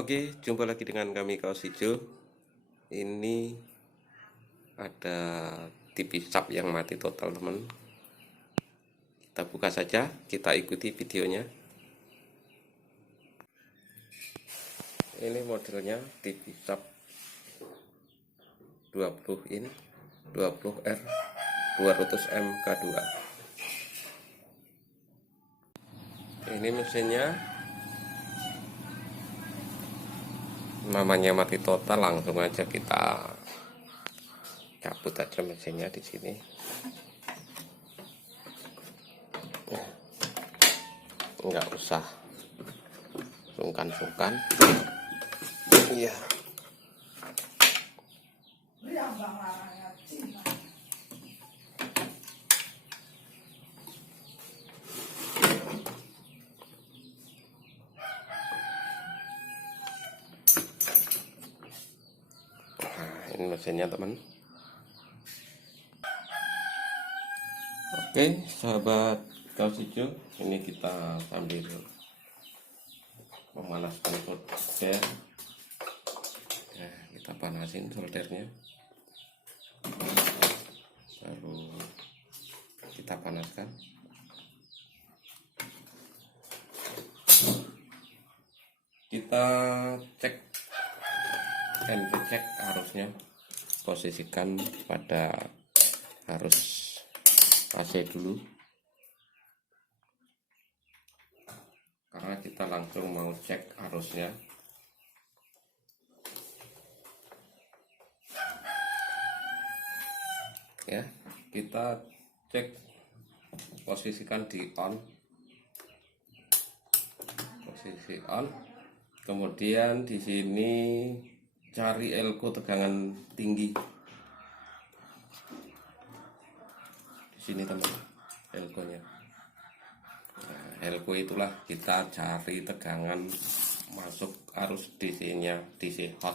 Oke, jumpa lagi dengan kami Kaos Hijau. Ini ada TV sub yang mati total, teman. Kita buka saja, kita ikuti videonya. Ini modelnya TV sub 20 in 20R 200M K2. Ini mesinnya namanya mati total, langsung aja kita cabut aja mesinnya di sini. Nggak usah sungkan-sungkan. Iya. Ini mesinnya, teman. Oke, sahabat Kaos Hijau, ini kita sambil memanaskan solder. Nah, kita panasin soldernya, lalu kita panaskan. Kita cek cek arusnya, posisikan pada arus AC dulu, karena kita langsung mau cek arusnya. Ya, kita cek, posisikan di on, posisi on. Kemudian di sini cari elko tegangan tinggi. Di sini, teman, elkonya. Nah, elko itulah kita cari tegangan masuk arus DC-nya, DC hot.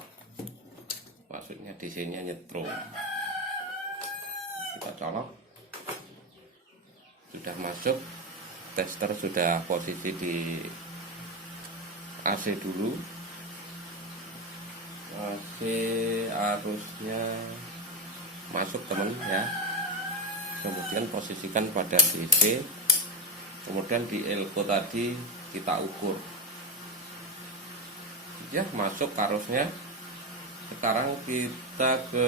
Maksudnya DC-nya nyetrum. Kita colok. Sudah masuk, tester sudah posisi di AC dulu. AC arusnya masuk, teman, ya. Kemudian posisikan pada DC. Kemudian di elko tadi kita ukur. Ya, masuk arusnya. Sekarang kita ke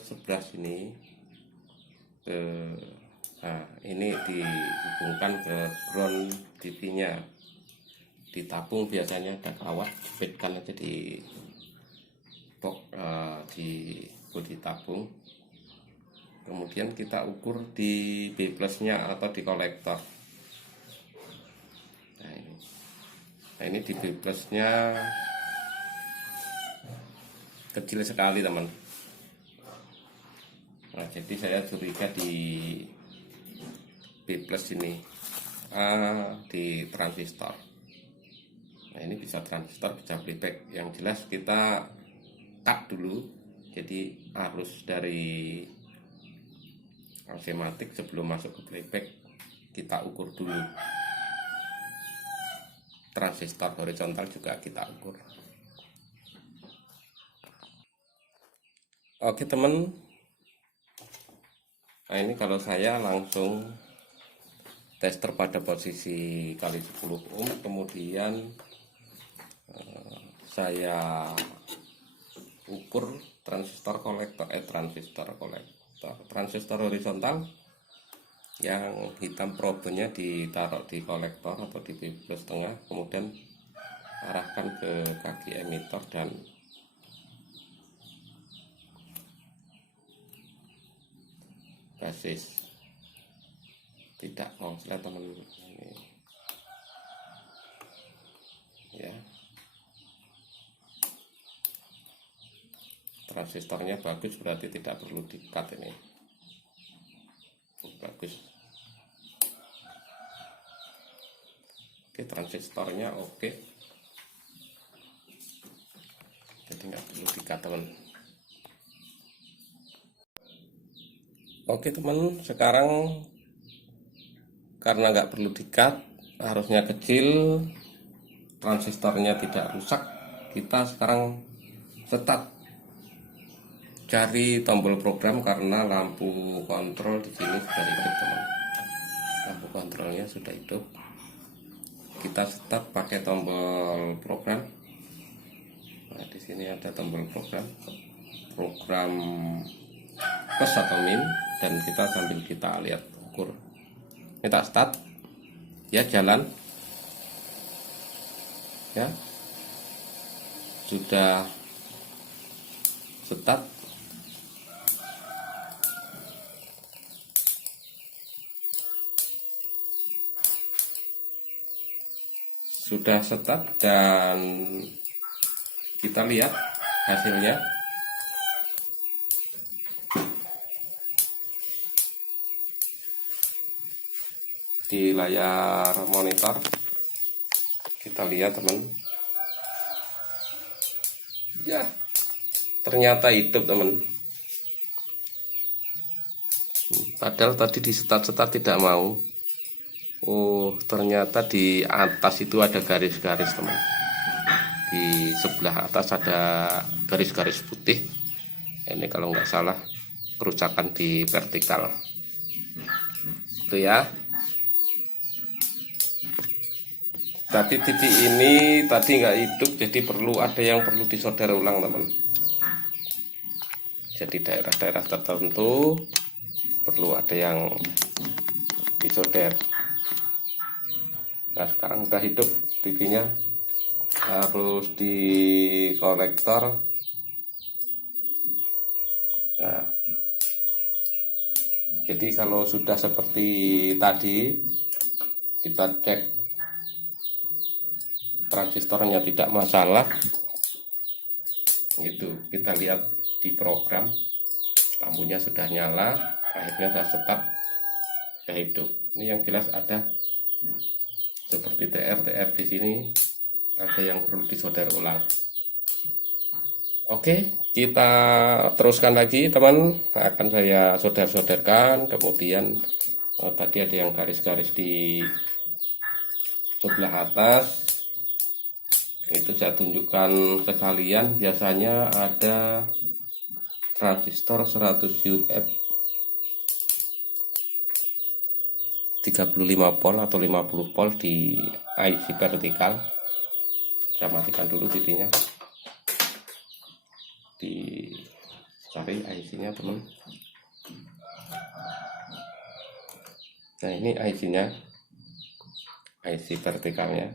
sebelah sini. Nah, ini dihubungkan ke ground TV-nya. Ditabung, biasanya ada kawat, jepitkan aja di bodi tabung. Kemudian kita ukur di B plusnya atau di kolektor. Nah ini di B plusnya kecil sekali, teman. Nah, jadi saya curiga di B plus ini di transistor. Nah, ini bisa transistor, bisa playback. Yang jelas kita cut dulu. Jadi arus dari AC matik sebelum masuk ke playback kita ukur dulu. Transistor horizontal juga kita ukur. Oke, teman. Nah, ini kalau saya langsung tester pada posisi kali 10 ohm, kemudian saya ukur transistor horizontal yang hitam probenya ditaruh di kolektor atau di B plus tengah, kemudian arahkan ke kaki emitor dan basis. Tidak konslet, teman, ini ya. Transistornya bagus, berarti tidak perlu di-cut. Ini bagus. Oke, transistornya oke, jadi nggak perlu di-cut, teman. Oke, teman, sekarang karena nggak perlu di-cut, arusnya kecil, transistornya tidak rusak, kita sekarang start. Cari tombol program karena lampu kontrol di sini sudah hidup, teman. Lampu kontrolnya sudah hidup. Kita start pakai tombol program. Nah, di sini ada tombol program plus atau min, dan kita sambil kita lihat ukur. Kita start, ya, jalan, ya, sudah start. Sudah start dan kita lihat hasilnya. Di layar monitor kita lihat, teman. Ya, ternyata hidup, teman. Padahal tadi di start-start tidak mau. Oh, ternyata di atas itu ada garis-garis, teman. Di sebelah atas ada garis-garis putih. Ini kalau nggak salah kerusakan di vertikal. Itu ya. Tapi titik ini tadi nggak hidup, jadi ada yang perlu disolder ulang, teman. Jadi daerah-daerah tertentu perlu ada yang disolder. Nah, sekarang udah hidup TV-nya. Harus di konektor. Nah, jadi kalau sudah seperti tadi, kita cek transistornya tidak masalah, gitu. Kita lihat di program, lampunya sudah nyala, akhirnya saya start, sudah hidup. Ini yang jelas ada seperti TR di sini, ada yang perlu disolder ulang. Oke, kita teruskan lagi, teman. Akan saya solder-solderkan. Kemudian tadi ada yang garis-garis di sebelah atas, itu saya tunjukkan sekalian. Biasanya ada transistor 100 UF 35 volt atau 50 volt di IC vertikal. Saya matikan dulu TV-nya. Dicari IC-nya, teman. Nah, ini IC-nya, IC vertikalnya.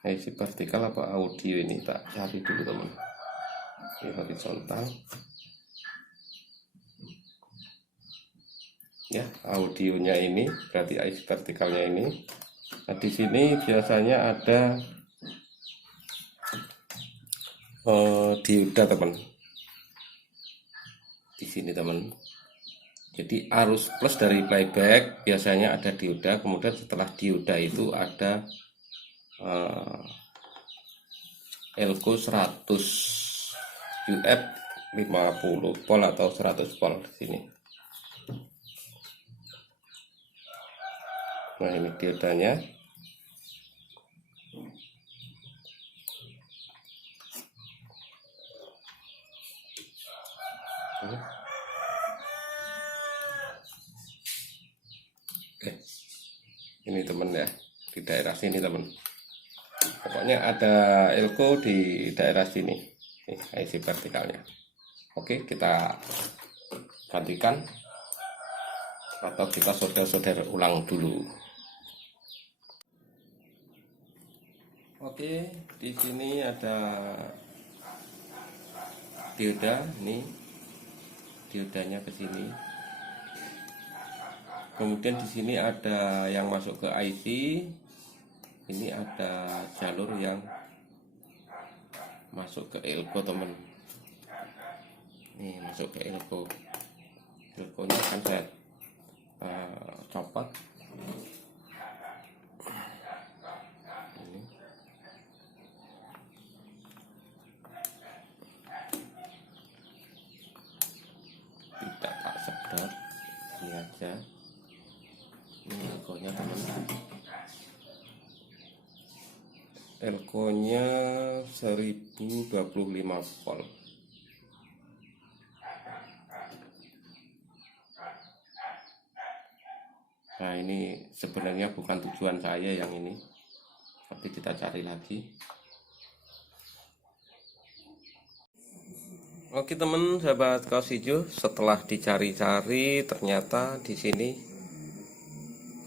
IC vertikal apa audio ini, tak cari dulu, teman. Ini horizontal. Ya, audionya ini berarti IC vertikalnya ini. Nah, di sini biasanya ada dioda, teman. Di sini, teman. Jadi arus plus dari playback biasanya ada dioda, kemudian setelah dioda itu ada elko 100 UF 50 volt atau 100 volt di sini. Nah, ini diodanya. Oke, ini, teman, ya, di daerah sini, teman. Pokoknya ada elko di daerah sini, IC vertikalnya. Oke, kita gantikan atau kita solder-solder ulang dulu. Oke, di sini ada dioda, ini diodanya ke sini. Kemudian di sini ada yang masuk ke IC. Ini ada jalur yang masuk ke elko, teman. Ini masuk ke elko. Elkonya akan saya copot. Ini. Tidak tak sedot, ini aja. Ini elkonya, teman. Elko nya 1025 volt. Nah, ini sebenarnya bukan tujuan saya yang ini, tapi kita cari lagi. Oke teman sahabat kaos hijau, setelah dicari-cari ternyata di sini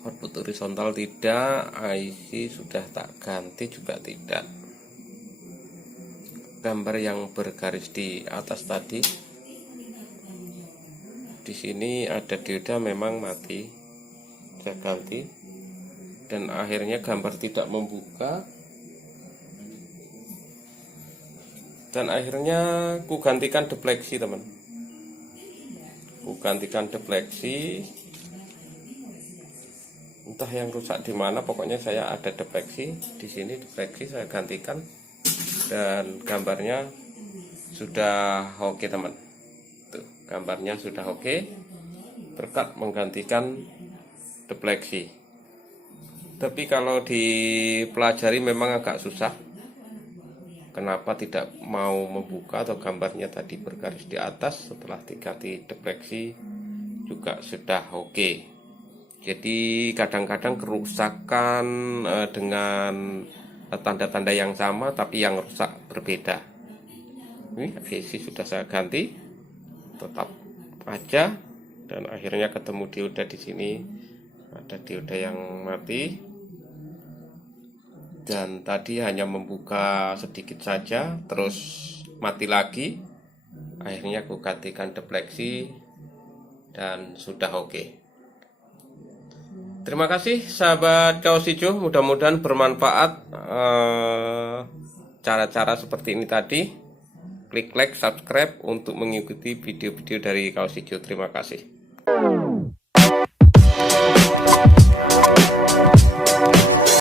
output horizontal tidak, IC sudah tak ganti juga tidak. Gambar yang bergaris di atas tadi, di sini ada dioda memang mati. Saya ganti dan akhirnya gambar tidak membuka, dan akhirnya ku gantikan defleksi teman, ku gantikan defleksi, entah yang rusak di mana, pokoknya saya ada defleksi di sini, defleksi saya gantikan dan gambarnya sudah oke teman. Tuh, gambarnya sudah oke berkat menggantikan defleksi. Tapi kalau dipelajari memang agak susah. Kenapa tidak mau membuka atau gambarnya tadi bergaris di atas, setelah diganti defleksi juga sudah oke. Jadi kadang-kadang kerusakan dengan tanda-tanda yang sama tapi yang rusak berbeda. Ini IC sudah saya ganti, tetap aja, dan akhirnya ketemu dioda di sini. Ada dioda yang mati, dan tadi hanya membuka sedikit saja terus mati lagi. Akhirnya aku gantikan defleksi dan sudah oke. Terima kasih sahabat kaos hijau, mudah-mudahan bermanfaat cara-cara seperti ini tadi. Klik like, subscribe untuk mengikuti video-video dari kaos hijau. Terima kasih.